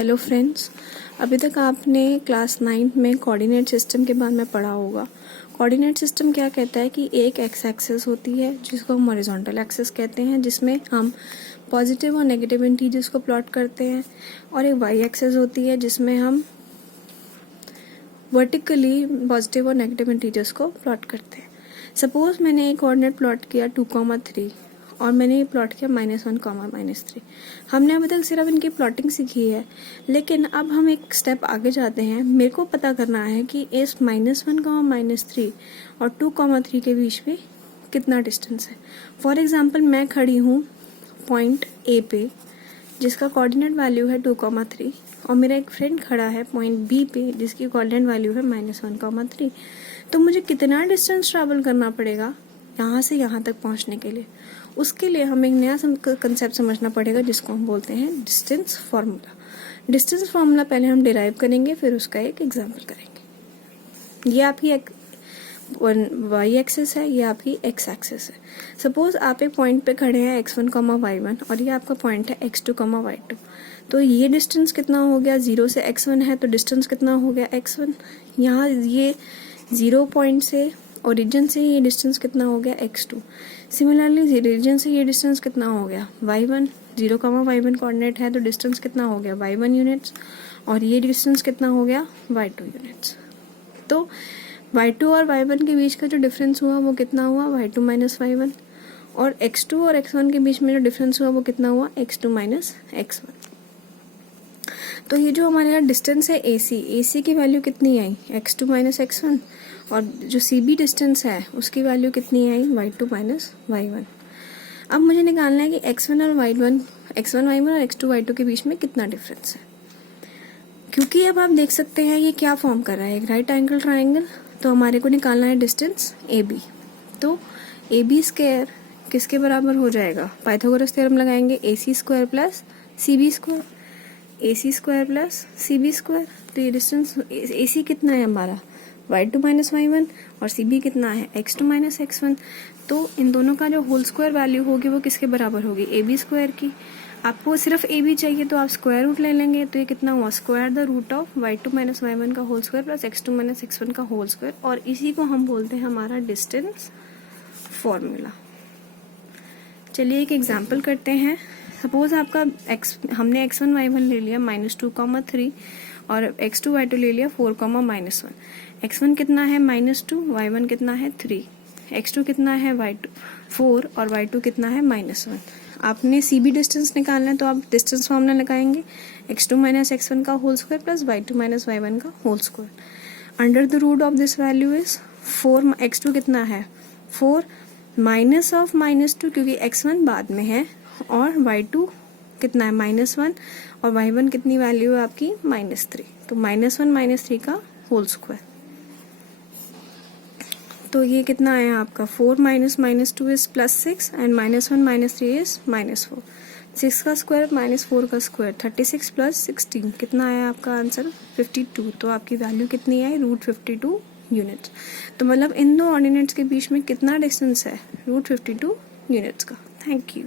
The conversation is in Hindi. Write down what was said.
हेलो फ्रेंड्स, अभी तक आपने क्लास 9 में कोऑर्डिनेट सिस्टम के बारे में पढ़ा होगा। कोऑर्डिनेट सिस्टम क्या कहता है कि एक एक्स एक्सिस होती है जिसको हम हॉरिजॉन्टल एक्सिस कहते हैं, जिसमें हम पॉजिटिव और नेगेटिव इंटीजर्स को प्लॉट करते हैं, और एक वाई एक्सिस होती है जिसमें हम वर्टिकली पॉजिटिव और नेगेटिव इंटीजर्स को प्लॉट करते हैं। सपोज मैंने एक कोऑर्डिनेट प्लॉट किया 2,3 और मैंने ये प्लॉट किया -1, -3। हमने अभी तक सिर्फ इनकी प्लॉटिंग सीखी है, लेकिन अब हम एक स्टेप आगे जाते हैं। मेरे को पता करना है कि इस -1, -3 और 2,3 के बीच में कितना डिस्टेंस है। फॉर एग्जांपल मैं खड़ी हूँ पॉइंट ए पे जिसका कोऑर्डिनेट वैल्यू है 2,3 और मेरा एक फ्रेंड खड़ा है पॉइंट बी पे जिसकी कोऑर्डिनेट वैल्यू है -1,3। तो मुझे कितना डिस्टेंस ट्रैवल करना पड़ेगा यहाँ से यहाँ तक पहुँचने के लिए? उसके लिए हमें एक नया कंसेप्ट समझना पड़ेगा जिसको हम बोलते हैं डिस्टेंस फार्मूला। डिस्टेंस फार्मूला पहले हम डिराइव करेंगे, फिर उसका एक एग्जाम्पल करेंगे। ये आपकी एक वाई एक्सिस है, ये आपकी एक्स एक्सिस है। सपोज आप एक पॉइंट पे खड़े हैं x1, y1 और ये आपका पॉइंट है x2, y2। तो ये डिस्टेंस कितना हो गया? 0 से x1 है तो डिस्टेंस कितना हो गया? x1। यहाँ ये 0 पॉइंट से ओरिजिन से ये डिस्टेंस कितना हो गया? x2। सिमिलरली ओरिजिन से ये डिस्टेंस कितना हो गया? y1। 0, y1 कोऑर्डिनेट है तो डिस्टेंस कितना हो गया? y1 यूनिट्स, और ये डिस्टेंस कितना हो गया? y2 units. तो y2 और y1 के बीच का जो डिफरेंस हुआ वो कितना हुआ? y2 minus y1। और x2 और x1 के बीच में जो डिफरेंस हुआ वो कितना हुआ? x2 minus x1। तो ये जो हमारे यहाँ डिस्टेंस है AC की वैल्यू कितनी आई? x2 minus x1। और जो CB डिस्टेंस है उसकी वैल्यू कितनी आई? y2 minus y1। अब मुझे निकालना है कि x1 y1 और x2 y2 के बीच में कितना डिफरेंस है, क्योंकि अब आप देख सकते हैं ये क्या फॉर्म कर रहा है, एक राइट एंगल ट्राइंगल। तो हमारे को निकालना है डिस्टेंस AB। तो AB स्क्वायर किसके बराबर हो जाएगा? पाइथागोरस थ्योरम लगाएंगे, AC square plus CB square. AC square plus CB square. तो ये डिस्टेंस AC कितना है हमारा? y2 माइनस y1 और CB कितना है? x2 minus x1। तो इन दोनों का जो होल स्क्वायर वैल्यू होगी वो किसके बराबर होगी? AB स्क्वायर की। आपको सिर्फ AB चाहिए तो आप स्क्वायर रूट ले लेंगे। तो ये कितना हुआ? Square the root of y2 minus y1 का whole square plus x2 minus x1 का होल स्क्वायर, और इसी को हम बोलते हैं हमारा डिस्टेंस फॉर्मूला। चलिए एक एग्जाम्पल करते हैं। सपोज आपका हमने x1 y1 ले लिया -2, 3 और x2 y2 ले लिया 4, -1। x1 कितना है? -2, y1 कितना है? 3, x2 कितना है? y2 4 और y2 कितना है? -1। आपने CB डिस्टेंस निकालना है तो आप डिस्टेंस फॉर्मूला लगाएंगे, x2 माइनस x1 का whole square plus y2 minus y1 का whole square. Under the root of this value is 4। x2 कितना है? 4 माइनस ऑफ -2 क्योंकि x1 बाद में है, और y2 कितना है? -1, और y1 कितनी वैल्यू है आपकी? -3। तो -1 -3 का होल स्क्वायर। तो ये कितना आया आपका? 4 माइनस -2 इज +6 एंड -1 -3 इज -4। 6 का स्क्वायर -4 का स्क्वायर 36 + 16 कितना आया आपका आंसर? 52। तो आपकी वैल्यू कितनी आई? √52 यूनिट्स। तो मतलब इन दो ऑर्डिनेट्स के बीच में कितना डिस्टेंस है? √52 यूनिट्स का। Thank you.